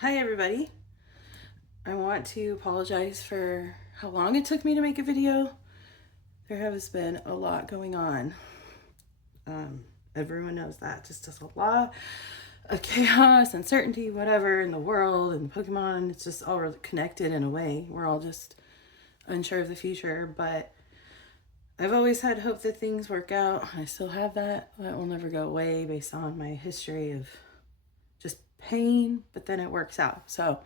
Hi everybody. I want to apologize for how long it took me to make a video. There has been a lot going on. Everyone knows that. Just a lot of chaos, uncertainty, whatever in the world and Pokemon. It's just all really connected in a way. We're all just unsure of the future, but I've always had hope that things work out. I still have that. That will never go away based on my history of just pain, but then it works out. So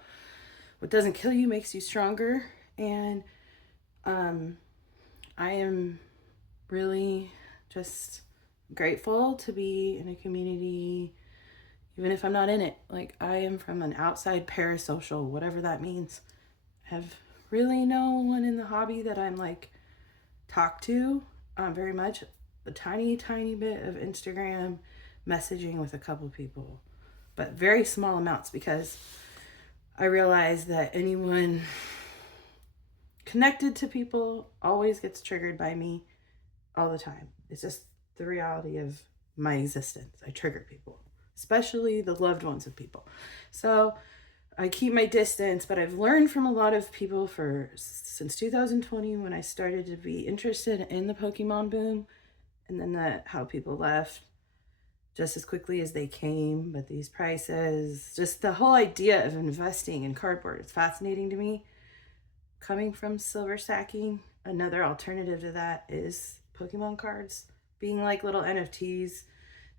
what doesn't kill you makes you stronger. And um, I am really just grateful to be in a community, even if I'm not in it. Like, I am from an outside parasocial, whatever that means. I have really no one in the hobby that I'm like talk to very much. A tiny bit of Instagram messaging with a couple people, but very small amounts because I realize that anyone connected to people always gets triggered by me all the time. It's just the reality of my existence. I trigger people, especially the loved ones of people. So I keep my distance, but I've learned from a lot of people since 2020 when I started to be interested in the Pokemon boom, and then how people left just as quickly as they came. But these prices, just the whole idea of investing in cardboard, it's fascinating to me. Coming from silver stacking, another alternative to that is Pokemon cards being like little NFTs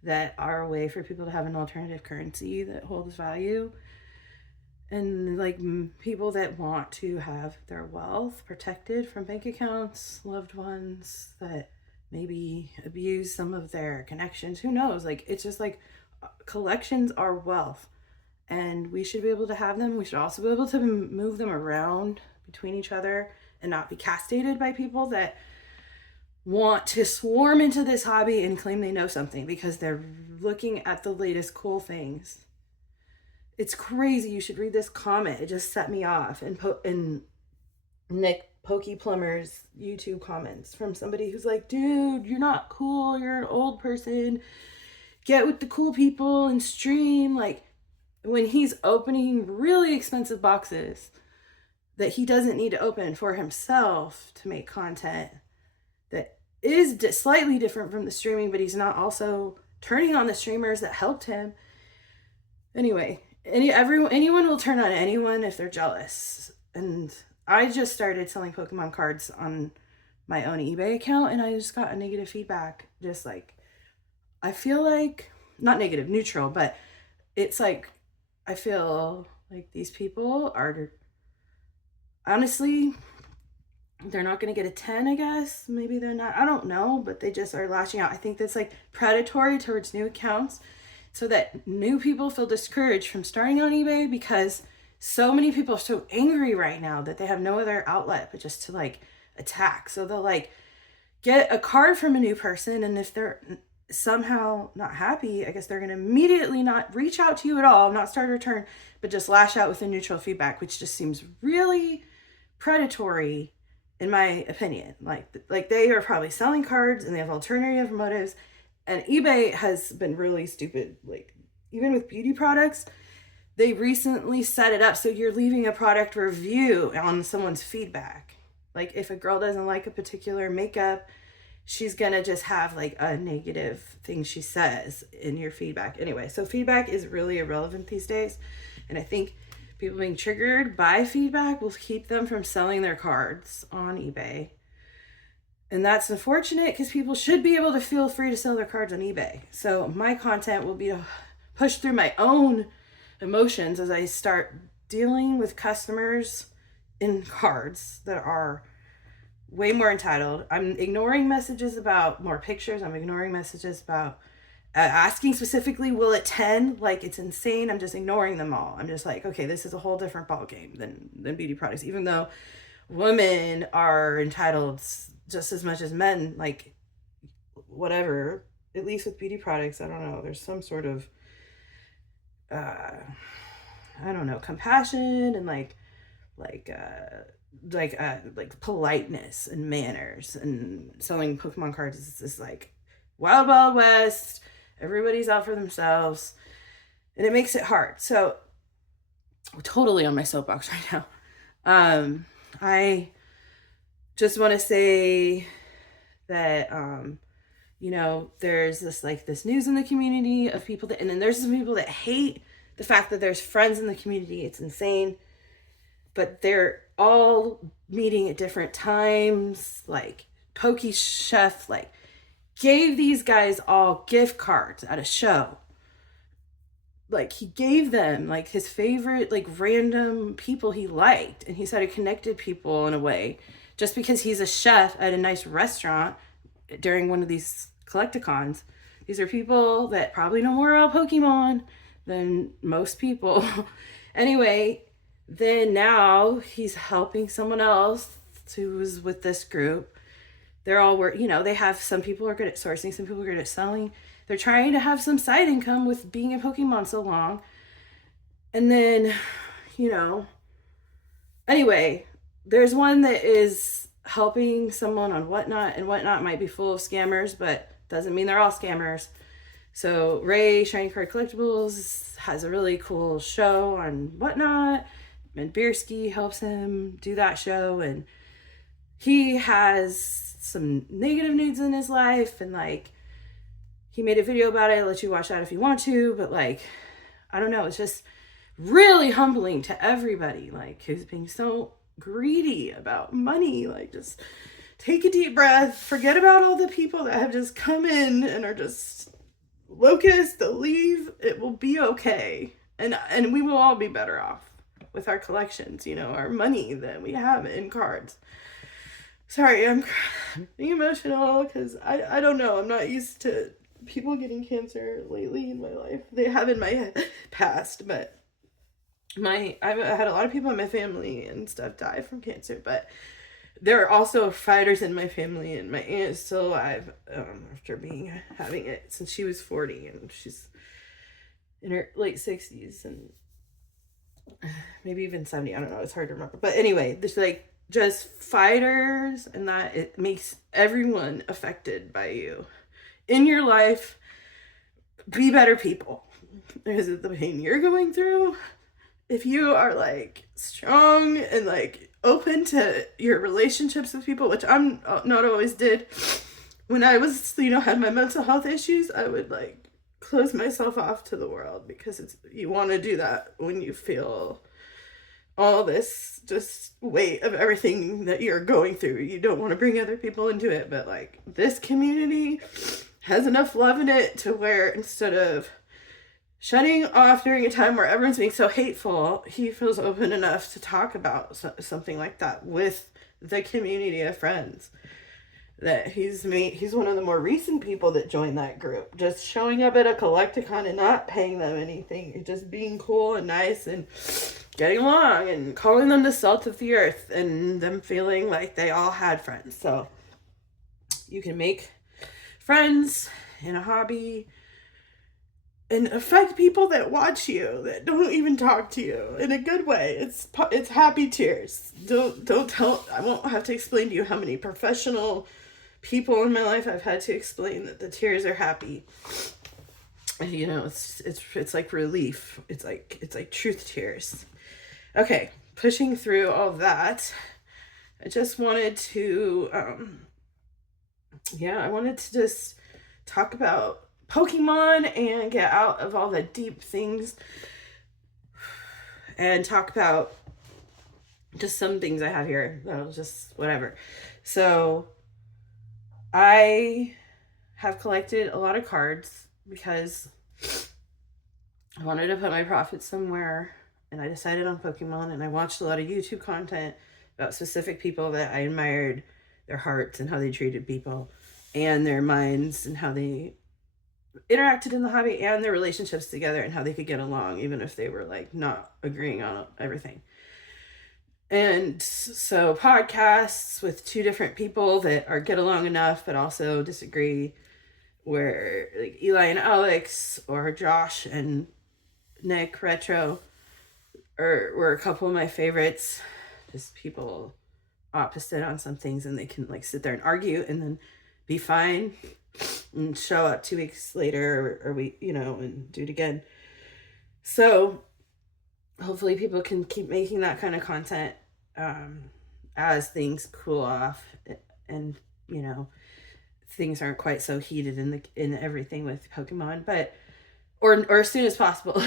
that are a way for people to have an alternative currency that holds value. And like people that want to have their wealth protected from bank accounts, loved ones that maybe abuse some of their connections. Who knows? Like, it's just like collections are wealth and we should be able to have them. We should also be able to move them around between each other and not be castrated by people that want to swarm into this hobby and claim they know something because they're looking at the latest cool things. It's crazy. You should read this comment. It just set me off. And Nick Pokey Plumber's YouTube comments from somebody who's like, dude, you're not cool. You're an old person. Get with the cool people and stream. Like, when he's opening really expensive boxes that he doesn't need to open for himself to make content that is slightly different from the streaming, but he's not also turning on the streamers that helped him. Anyway, anyone will turn on anyone if they're jealous. And I just started selling Pokemon cards on my own eBay account, and I just got a negative feedback. Just like, I feel like, not negative, neutral, but it's like, I feel like these people are, honestly, they're not going to get a 10, I guess. Maybe they're not. I don't know, but they just are lashing out. I think that's like predatory towards new accounts so that new people feel discouraged from starting on eBay because so many people are so angry right now that they have no other outlet but just to like attack. So they'll like get a card from a new person, and if they're somehow not happy, I guess they're going to immediately not reach out to you at all, not start a return, but just lash out with a neutral feedback, which just seems really predatory in my opinion. Like they are probably selling cards and they have alternative motives, and eBay has been really stupid. Like, even with beauty products, they recently set it up so you're leaving a product review on someone's feedback. Like, if a girl doesn't like a particular makeup, she's gonna just have like a negative thing she says in your feedback. Anyway, so feedback is really irrelevant these days, and I think people being triggered by feedback will keep them from selling their cards on eBay. And that's unfortunate because people should be able to feel free to sell their cards on eBay. So my content will be to push through my own emotions as I start dealing with customers in cards that are way more entitled. I'm ignoring messages about more pictures. I'm ignoring messages about asking specifically, will it 10? Like, it's insane. I'm just ignoring them all. I'm just like, okay, this is a whole different ballgame than beauty products, even though women are entitled just as much as men. Like, whatever, at least with beauty products, I don't know, there's some sort of I don't know, compassion and like politeness and manners. And selling Pokemon cards is like wild west. Everybody's out for themselves, and it makes it hard. So totally on my soapbox right now. I just want to say that, there's this news in the community of people that, and then there's some people that hate the fact that there's friends in the community. It's insane. But they're all meeting at different times. Like, Pokey Chef, gave these guys all gift cards at a show. He gave them his favorite random people he liked, and he said it connected people in a way. Just because he's a chef at a nice restaurant during one of these collecticons, these are people that probably know more about Pokemon than most people. Anyway, then now he's helping someone else who's with this group. They're all they have, some people are good at sourcing, some people are good at selling. They're trying to have some side income with being in Pokemon so long. And then, anyway, there's one that is helping someone on Whatnot, and Whatnot might be full of scammers, but doesn't mean they're all scammers. So Ray, Shiny Card Collectibles, has a really cool show on Whatnot, and Bierski helps him do that show, and he has some negative news in his life, and he made a video about it. I'll let you watch that if you want to, but I don't know, it's just really humbling to everybody who's being so greedy about money. Just take a deep breath, forget about all the people that have just come in and are just locusts. They'll leave, it will be okay, and we will all be better off with our collections, our money that we have in cards. Sorry, I'm being emotional because I don't know, I'm not used to people getting cancer lately in my life. They have in my past, but I've had a lot of people in my family and stuff die from cancer, but there are also fighters in my family, and my aunt is still alive after having it since she was 40, and she's in her late 60s and maybe even 70. I don't know. It's hard to remember. But anyway, there's just fighters, and that it makes everyone affected by you in your life. Be better people. Is it the pain you're going through? If you are strong and open to your relationships with people, which I'm not always did. When I was, had my mental health issues, I would close myself off to the world, because you want to do that when you feel all this just weight of everything that you're going through. You don't want to bring other people into it, but this community has enough love in it to where, instead of shutting off during a time where everyone's being so hateful, he feels open enough to talk about something like that with the community of friends that he's made. He's one of the more recent people that joined that group, just showing up at a collecticon and not paying them anything, just being cool and nice and getting along, and calling them the salt of the earth, and them feeling like they all had friends. So you can make friends in a hobby and affect people that watch you, that don't even talk to you, in a good way. It's happy tears. Don't tell. I won't have to explain to you how many professional people in my life I've had to explain that the tears are happy. It's like relief. It's like truth tears. Okay, pushing through all that, I just wanted to I wanted to just talk about Pokemon and get out of all the deep things and talk about just some things I have here that'll just whatever. So I have collected a lot of cards because I wanted to put my profits somewhere, and I decided on Pokemon, and I watched a lot of YouTube content about specific people that I admired, their hearts and how they treated people, and their minds and how they interacted in the hobby, and their relationships together, and how they could get along even if they were not agreeing on everything. And so podcasts with two different people that get along enough but also disagree, where Eli and Alex, or Josh and Nick Retro, were a couple of my favorites. Just people opposite on some things, and they can sit there and argue and then be fine and show up 2 weeks later or we and do it again. So hopefully people can keep making that kind of content as things cool off, and you know, things aren't quite so heated in everything with Pokemon, but or as soon as possible.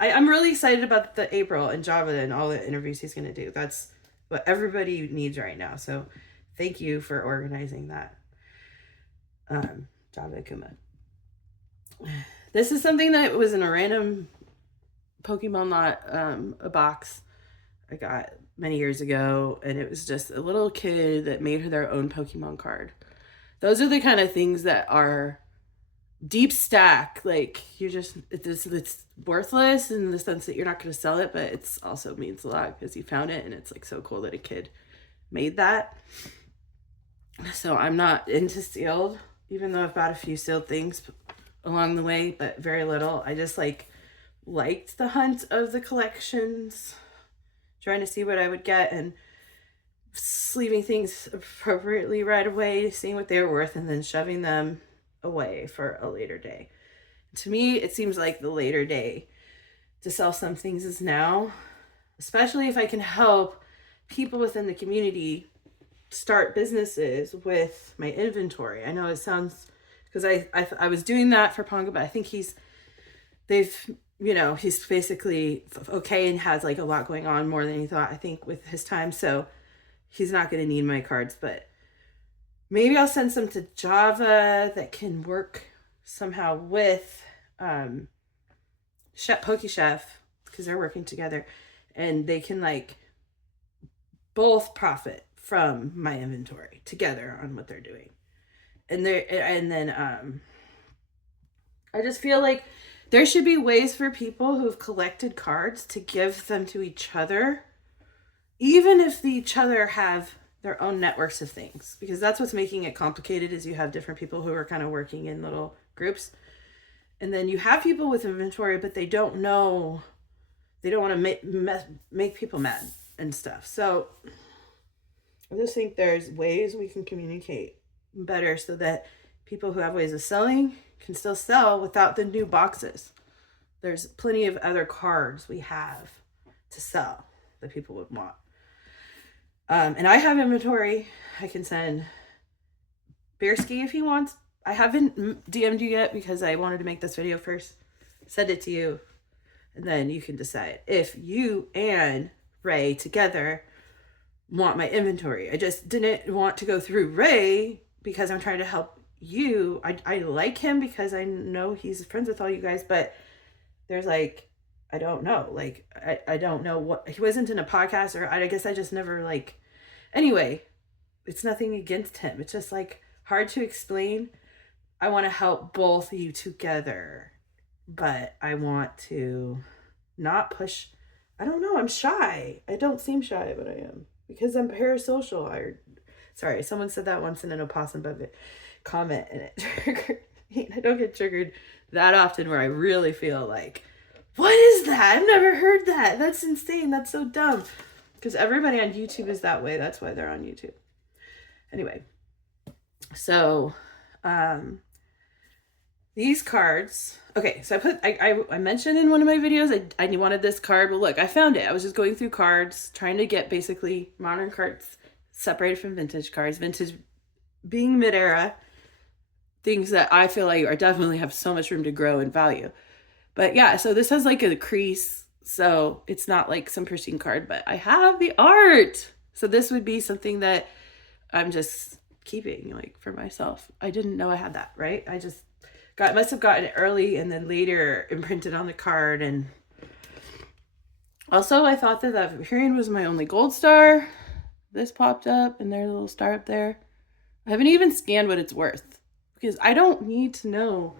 I'm really excited about the April and Java and all the interviews he's going to do. That's what everybody needs right now. So thank you for organizing that, Java Kuma. This is something that was in a random Pokemon lot, a box I got many years ago, and it was just a little kid that made their own Pokemon card. Those are the kind of things that are deep stack. Like, it's worthless in the sense that you're not going to sell it, but it's also means a lot because you found it, and it's like so cool that a kid made that. So I'm not into sealed, even though I've bought a few sealed things along the way, but very little. I just liked the hunt of the collections, trying to see what I would get and sleeving things appropriately right away, seeing what they were worth, and then shoving them away for a later day. To me, it seems like the later day to sell some things is now, especially if I can help people within the community start businesses with my inventory. I know it sounds, because I was doing that for Ponga, but I think he's basically okay and has like a lot going on, more than he thought, I think, with his time. So he's not going to need my cards, but maybe I'll send some to Java that can work somehow with PokeChef, because they're working together, and they can like both profit from my inventory together on what they're doing. And then I just feel like there should be ways for people who've collected cards to give them to each other, even if each other have their own networks of things, because that's what's making it complicated, is you have different people who are kind of working in little groups, and then you have people with inventory, but they don't know, they don't want to make people mad and stuff. So I just think there's ways we can communicate better so that people who have ways of selling can still sell without the new boxes. There's plenty of other cards we have to sell that people would want. And I have inventory. I can send Bearski if he wants. I haven't DM'd you yet because I wanted to make this video first. Send it to you, and then you can decide if you and Ray together want my inventory. I just didn't want to go through Ray because I'm trying to help you. I like him because I know he's friends with all you guys, but there's like, I don't know. Like, I don't know what, he wasn't in a podcast, or I guess I just never anyway, it's nothing against him. It's just like hard to explain. I want to help both of you together, but I want to not push. I don't know. I'm shy. I don't seem shy, but I am, because I'm parasocial. Sorry, someone said that once in an opossum bubble comment, and it triggered me. I don't get triggered that often where I really feel like, what is that? I've never heard that. That's insane. That's so dumb. Because everybody on YouTube is that way. That's why they're on YouTube. Anyway, so these cards. Okay, so I mentioned in one of my videos I wanted this card. Well, look, I found it. I was just going through cards, trying to get basically modern cards separated from vintage cards. Vintage being mid-era, things that I feel like are definitely have so much room to grow in value. But yeah, so this has like a crease, so it's not like some pristine card, but I have the art. So this would be something that I'm just keeping like for myself. I didn't know I had that, right? I just must have gotten it early and then later imprinted on the card. And also I thought that Vaporeon was my only gold star. This popped up and there's a little star up there. I haven't even scanned what it's worth because I don't need to know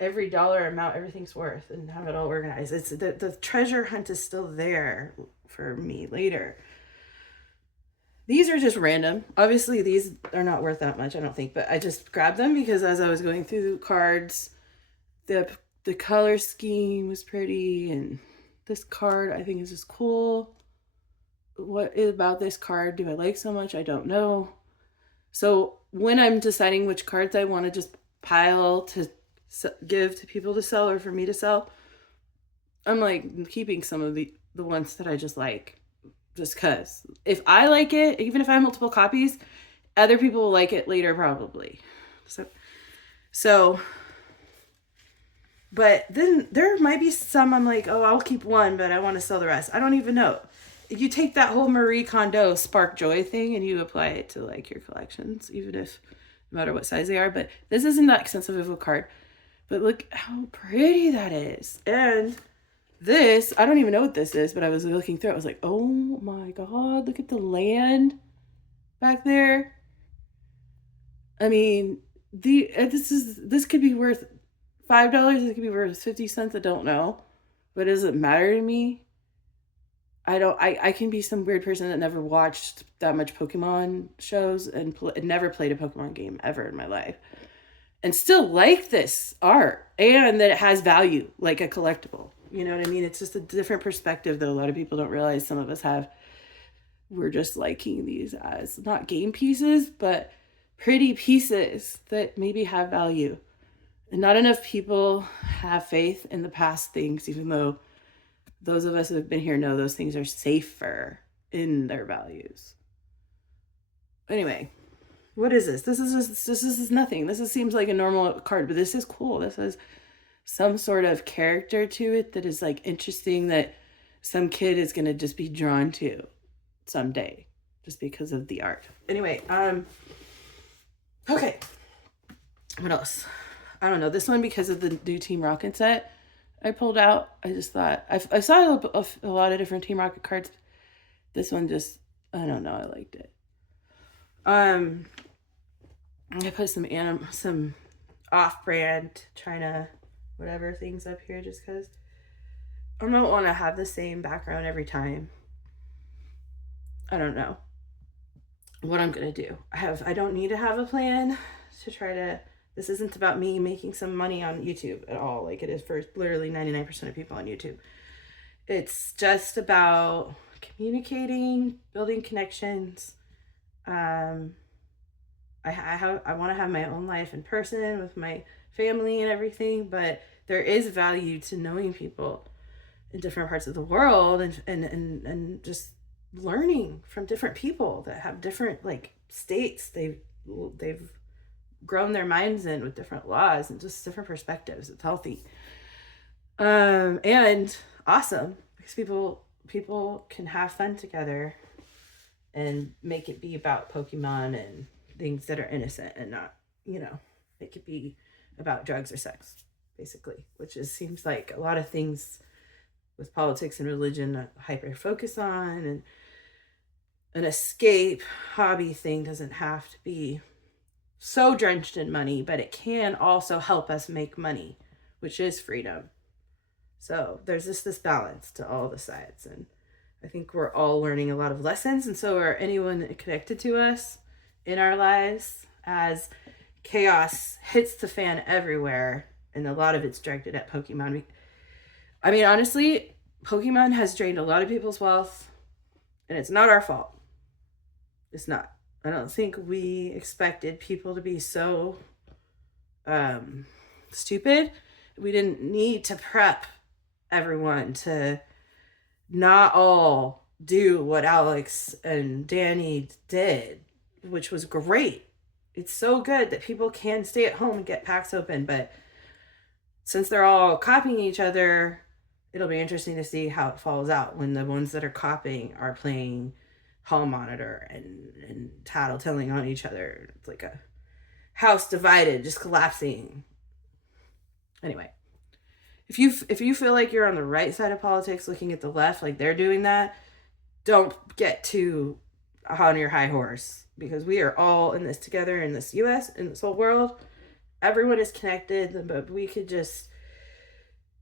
every dollar amount everything's worth and have it all organized. It's the treasure hunt is still there for me later. These are just random. Obviously, these are not worth that much, I don't think, but I just grabbed them because as I was going through the cards, the color scheme was pretty, and this card I think is just cool. What is about this card do I like so much? I don't know. So when I'm deciding which cards I want to just pile to give to people to sell or for me to sell, I'm like keeping some of the ones that I just like, just cause. If I like it, even if I have multiple copies, other people will like it later probably. So, but then there might be some I'm like, oh, I'll keep one, but I want to sell the rest. I don't even know. You take that whole Marie Kondo spark joy thing and you apply it to like your collections, even if no matter what size they are. But this isn't that expensive of a card. But look how pretty that is. And this, I don't even know what this is, but I was looking through it. I was like, oh my God, look at the land back there. I mean, this could be worth $5. It could be worth 50 cents. I don't know, but does it matter to me? I can be some weird person that never watched that much Pokemon shows and never played a Pokemon game ever in my life, and still like this art and that it has value, like a collectible. You know what I mean? It's just a different perspective that a lot of people don't realize some of us have. We're just liking these as not game pieces, but pretty pieces that maybe have value. And not enough people have faith in the past things, even though those of us who have been here know those things are safer in their values. Anyway, what is this? This is nothing. Seems like a normal card, but this is cool. This has some sort of character to it that is like interesting, that some kid is going to just be drawn to someday just because of the art. Anyway, okay. What else? I don't know. This one, because of the new Team Rocket set I pulled out, I just thought, I saw a lot of different Team Rocket cards. This one just, I don't know, I liked it. I put some off-brand China whatever things up here just because I don't want to have the same background every time. I don't know what I'm going to do. I don't need to have a plan to try to, this isn't about me making some money on YouTube at all, like it is for literally 99% of people on YouTube. It's just about communicating, building connections. I want to have my own life in person with my family and everything, but there is value to knowing people in different parts of the world and just learning from different people that have different like states they've grown their minds in with different laws and just different perspectives. It's healthy. And awesome because people can have fun together and make it be about Pokemon and things that are innocent and not, it could be about drugs or sex, basically, which seems like a lot of things with politics and religion hyper focus on, and an escape hobby thing doesn't have to be so drenched in money, but it can also help us make money, which is freedom. So there's this balance to all the sides, and I think we're all learning a lot of lessons, and so are anyone connected to us in our lives, as chaos hits the fan everywhere, and a lot of it's directed at Pokemon. I mean, honestly, Pokemon has drained a lot of people's wealth, and it's not our fault. It's not. I don't think we expected people to be so stupid. We didn't need to prep everyone to not all do what Alex and Danny did, which was great. It's so good that people can stay at home and get packs open, but since they're all copying each other, it'll be interesting to see how it falls out when the ones that are copying are playing hall monitor and tattletelling on each other. It's like a house divided, just collapsing. Anyway, if you feel like you're on the right side of politics looking at the left like they're doing that, don't get too on your high horse, because we are all in this together in this US, in this whole world. Everyone is connected, but we could just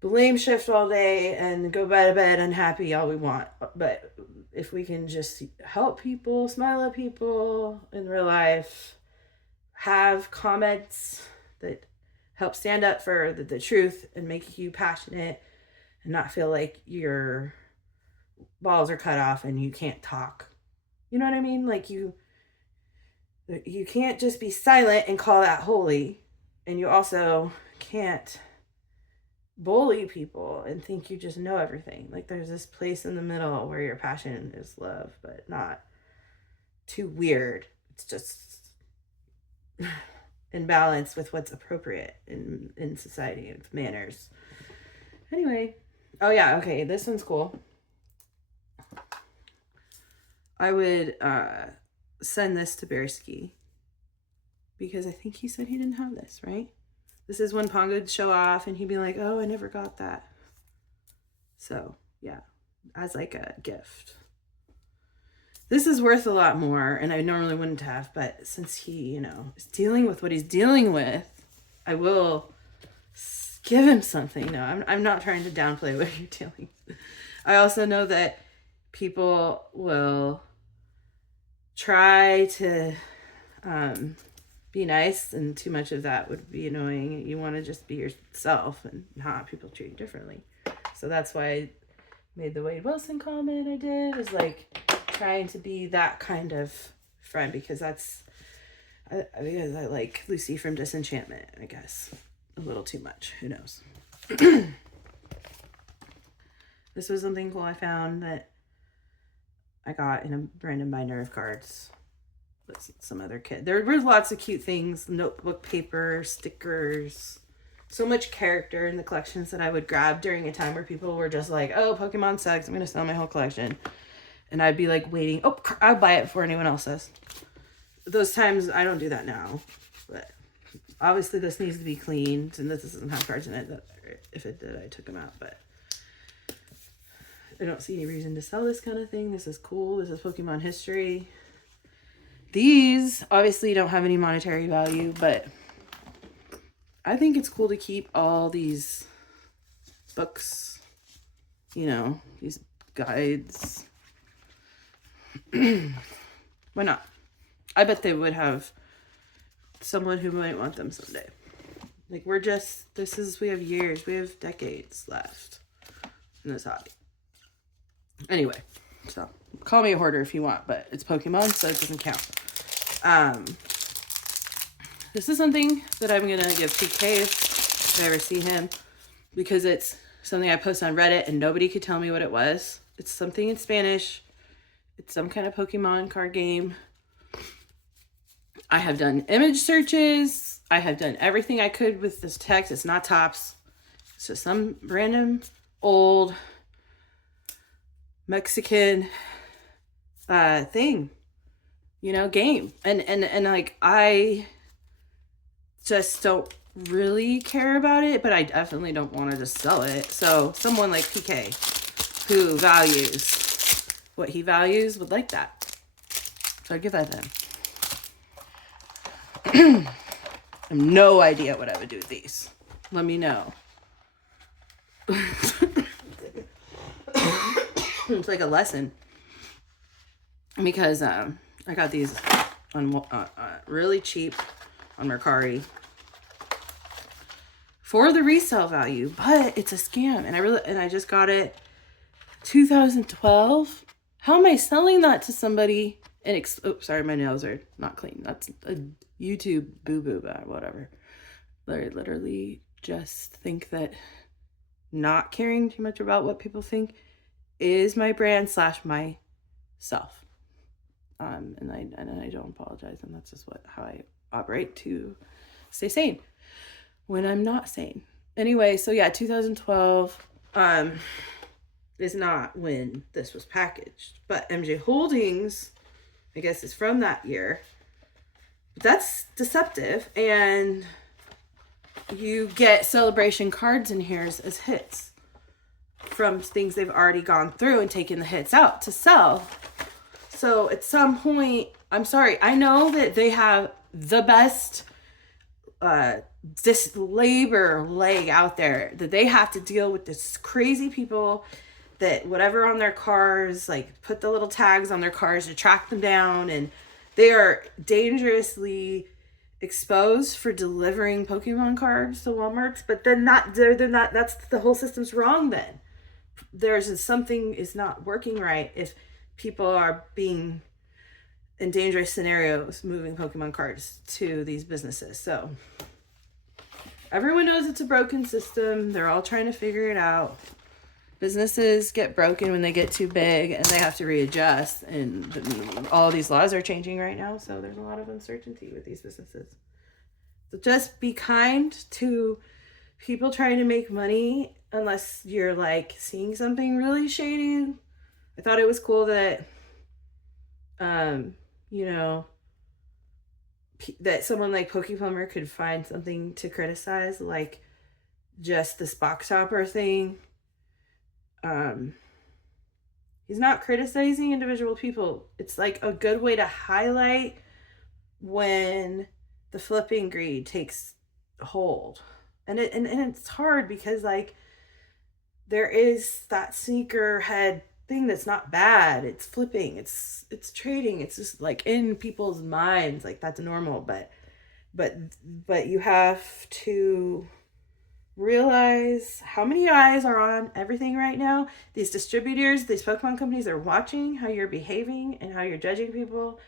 blame shift all day and go to bed unhappy all we want. But if we can just help people, smile at people in real life, have comments that help stand up for the truth and make you passionate and not feel like your balls are cut off and you can't talk. You know what I mean? Like you can't just be silent and call that holy, and you also can't bully people and think you just know everything. Like there's this place in the middle where your passion is love, but not too weird. It's just in balance with what's appropriate in society and manners. Anyway, oh yeah, okay, this one's cool. I would send this to Bearski because I think he said he didn't have this, right? This is when Pongo would show off and he'd be like, oh, I never got that. So, yeah, as like a gift. This is worth a lot more, and I normally wouldn't have, but since he, is dealing with what he's dealing with, I will give him something. No, I'm not trying to downplay what you're dealing with. I also know that people will try to be nice, and too much of that would be annoying. You want to just be yourself and not have people treat you differently. So that's why I made the Wade Wilson comment I did, is like trying to be that kind of friend, because because I like Lucy from Disenchantment, I guess. A little too much. Who knows? This was something cool I found that I got in a random binder of cards with some other kid. There were lots of cute things, notebook paper, stickers, so much character in the collections that I would grab during a time where people were just like, oh, Pokemon sucks, I'm gonna sell my whole collection. And I'd be like waiting, oh, I'll buy it before anyone else does. Those times, I don't do that now, but obviously this needs to be cleaned, and this doesn't have cards in it. If it did, I took them out, but I don't see any reason to sell this kind of thing. This is cool. This is Pokemon history. These obviously don't have any monetary value, but I think it's cool to keep all these books, these guides. Why not? I bet they would have someone who might want them someday. Like, we have years, we have decades left in this hobby. Anyway, so call me a hoarder if you want, but it's Pokemon, so it doesn't count. This is something that I'm going to give PK if I ever see him, because it's something I post on Reddit and nobody could tell me what it was. It's something in Spanish. It's some kind of Pokemon card game. I have done image searches. I have done everything I could with this text. It's not Tops. It's just some random old Mexican thing, game. And like, I just don't really care about it, but I definitely don't want to just sell it. So someone like PK who values what he values would like that. So I'd give that to him. I have no idea what I would do with these. Let me know. It's like a lesson, because I got these on really cheap on Mercari for the resale value, but it's a scam, and I just got it 2012. How am I selling that to somebody? And sorry, my nails are not clean. That's a YouTube boo-boo, whatever. I literally just think that not caring too much about what people think is my brand / myself. And I don't apologize, and that's just how I operate to stay sane when I'm not sane. Anyway, so yeah, 2012 is not when this was packaged, but MJ Holdings, I guess, is from that year. But that's deceptive, and you get celebration cards in here as hits from things they've already gone through and taken the hits out to sell. So at some point, I'm sorry, I know that they have the best this labor leg out there, that they have to deal with this crazy people that whatever on their cars, like put the little tags on their cars to track them down, and they are dangerously exposed for delivering Pokemon cards to Walmarts. But they're not, that's the whole system's wrong then. Something is not working right if people are being in dangerous scenarios moving Pokemon cards to these businesses. So Everyone knows it's a broken system. They're all trying to figure it out. Businesses get broken when they get too big and they have to readjust. And all these laws are changing right now. So there's a lot of uncertainty with these businesses. So just be kind to people trying to make money unless you're like seeing something really shady. I thought it was cool that, you know, that someone like Pokey Plumber could find something to criticize, like just this box topper thing. He's not criticizing individual people. It's like a good way to highlight when the flipping greed takes hold. And it's hard because like there is that sneaker head thing that's not bad. It's flipping, it's trading, it's just like in people's minds, like that's normal, but you have to realize how many eyes are on everything right now. These distributors, these Pokemon companies are watching how you're behaving and how you're judging people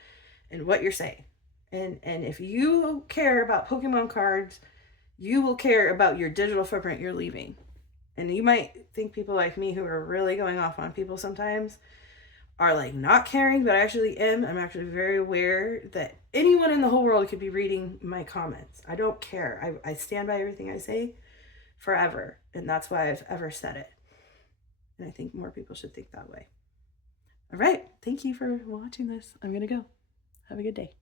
and what you're saying. And if you care about Pokemon cards, you will care about your digital footprint you're leaving. And you might think people like me who are really going off on people sometimes are like not caring, but I actually am. I'm actually very aware that anyone in the whole world could be reading my comments. I don't care. I stand by everything I say forever. And that's why I've ever said it. And I think more people should think that way. All right. Thank you for watching this. I'm going to go. Have a good day.